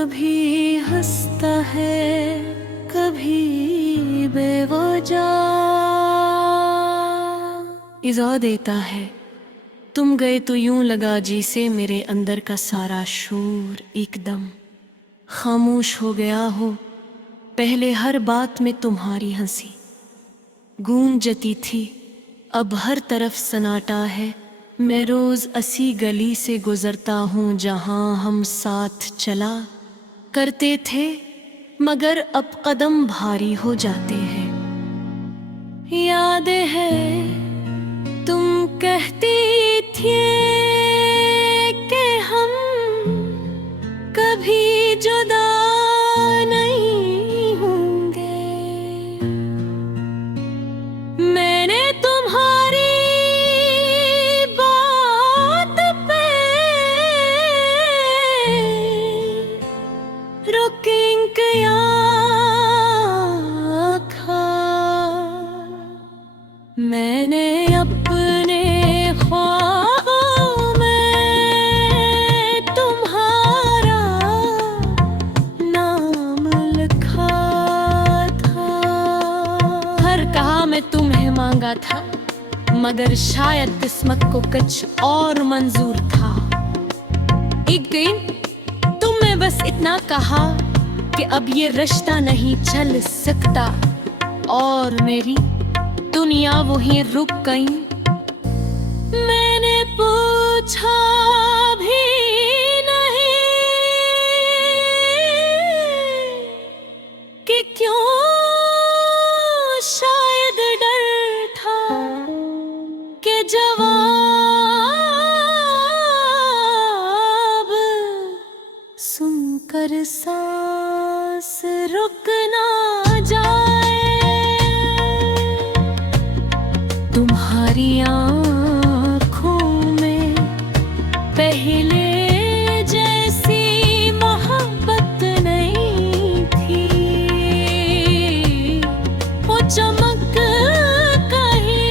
कभी हंसता है कभी बेवजह इज़ा देता है। तुम गए तो यूं लगा जैसे मेरे अंदर का सारा शोर एकदम खामोश हो गया हो। पहले हर बात में तुम्हारी हंसी गूंजती थी, अब हर तरफ सन्नाटा है। मैं रोज ऐसी गली से गुजरता हूँ जहाँ हम साथ चला करते थे, मगर अब कदम भारी हो जाते हैं। यादें हैं तुम कहती थी कि हम कभी जुदा नहीं होंगे। मैंने तुम्हारी बात पे रुकिंग किया था। मैंने अपने ख्वाबों में तुम्हारा नाम लिखा था। हर कहा मैं तुम्हें मांगा था, मगर शायद किस्मत को कुछ और मंजूर था। एक दिन तुमने बस इतना कहा कि अब ये रिश्ता नहीं चल सकता, और मेरी दुनिया वहीं रुक गई। मैंने पूछा भी नहीं कि क्यों, शायद डर था कि जवाब सुनकर सांस रुक ना जाए। तुम्हारी आँखों में पहले जैसी मोहब्बत नहीं थी, वो चमक कहीं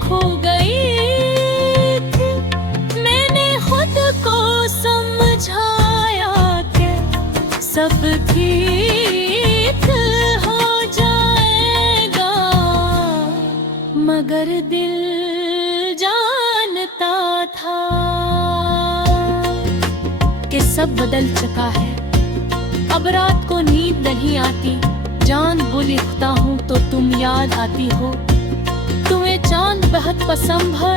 खो गई थी। मैंने खुद को समझाया कि सब ठीक हो जाएगा, मगर दिल जानता था कि सब बदल चुका है। अब रात को नींद नहीं आती, जान वो लिखता हूँ तो तुम याद आती हो। तुम्हें चांद बहुत पसंद है,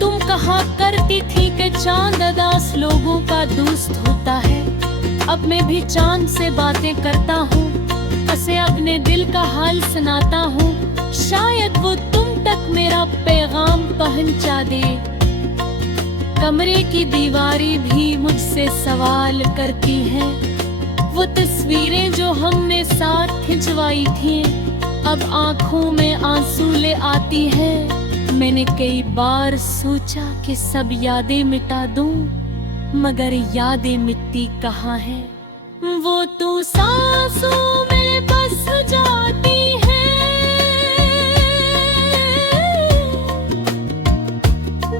तुम कहा करती थी कि चांद अदास लोगों का दोस्त होता है। अब मैं भी चांद से बातें करता हूँ, उसे अपने दिल का हाल सुनाता हूँ। शायद वो तुम तक मेरा पैगाम पहुंचा दे। कमरे की दीवारें भी मुझसे सवाल करती हैं, वो तस्वीरें जो हमने साथ खिंचवाई थी अब आंखों में आंसू ले आती हैं। मैंने कई बार सोचा कि सब यादें मिटा दूं, मगर यादें मिटती कहाँ हैं। वो तो सांसों में बस जाती है,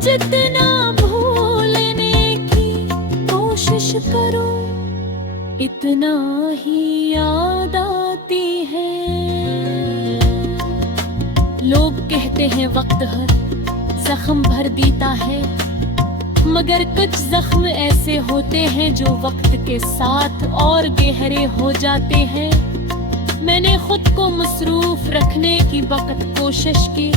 जितना भूलने की कोशिश करूं इतना ही याद आती है। लोग कहते हैं वक्त हर जख्म भर देता है, मगर कुछ जख्म ऐसे होते हैं जो वक्त के साथ और गहरे हो जाते हैं। मैंने खुद को मसरूफ रखने की वक्त कोशिश की,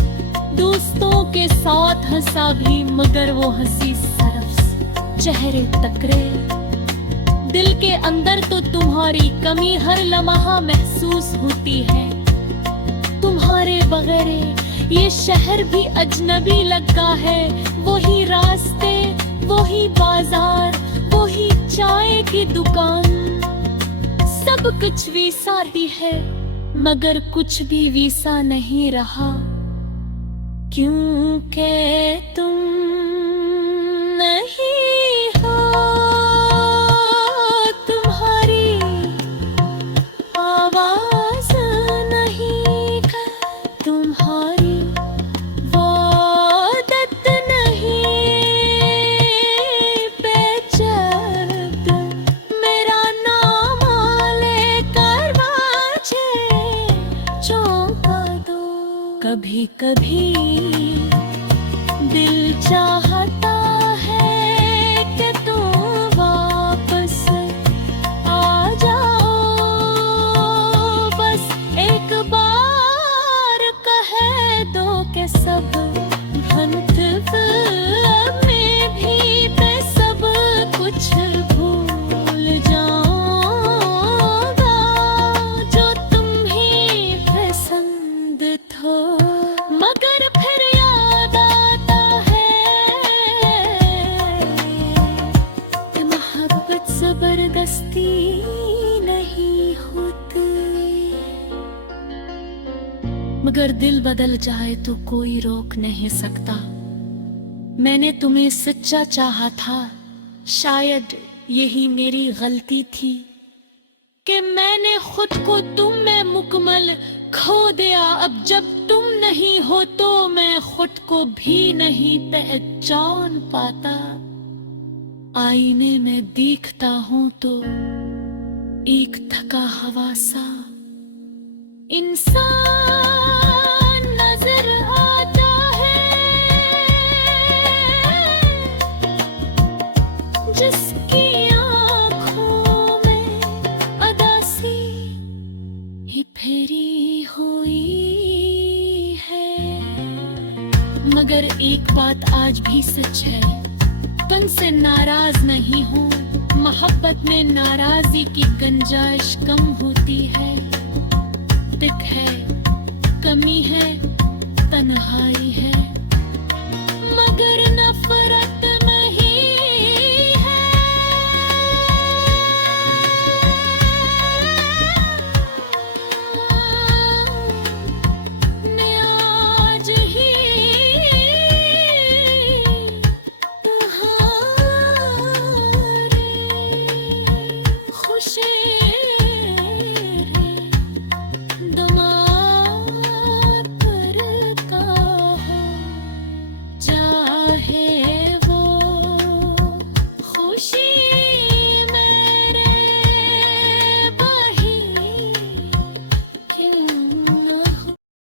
दोस्तों के साथ हंसा भी, मगर वो हंसी सरफ चेहरे तकरे। दिल के अंदर तो तुम्हारी कमी हर लम्हा महसूस होती है। तुम्हारे बगैर ये शहर भी अजनबी लगता है। वही रास्ते, वही बाजार, वही चाय की दुकान, सब कुछ वैसा ही है, मगर कुछ भी वैसा नहीं रहा, क्योंकि तुम नहीं हो। तुम्हारी आवाज नहीं, तुम्हारी वो आदत नहीं, बेचैन कभी कभी दिल चाहता है कि तुम वापस आ जाओ, बस एक बार कह दो कि सब भंत में भी मैं सब कुछ भूल जाऊंगा, जो तुम ही पसंद हो। मगर फिर याद आता है कि मोहब्बत जबरदस्ती नहीं होती। मगर दिल बदल जाए तो कोई रोक नहीं सकता। मैंने तुम्हें सच्चा चाहा था, शायद यही मेरी गलती थी कि मैंने खुद को तुम में मुकम्मल खो दिया। अब जब तुम नहीं हो तो मैं खुद को भी नहीं पहचान पाता। आईने में देखता हूं तो एक थका हवा सा इंसान नजर आता है, जिसकी आंखों में अदासी ही फेरी हुई है। मगर एक बात आज भी सच है, तुमसे नाराज नहीं हूँ। मोहब्बत में नाराजी की गुंजाइश कम होती है। दिक है, कमी है, तन्हाई है।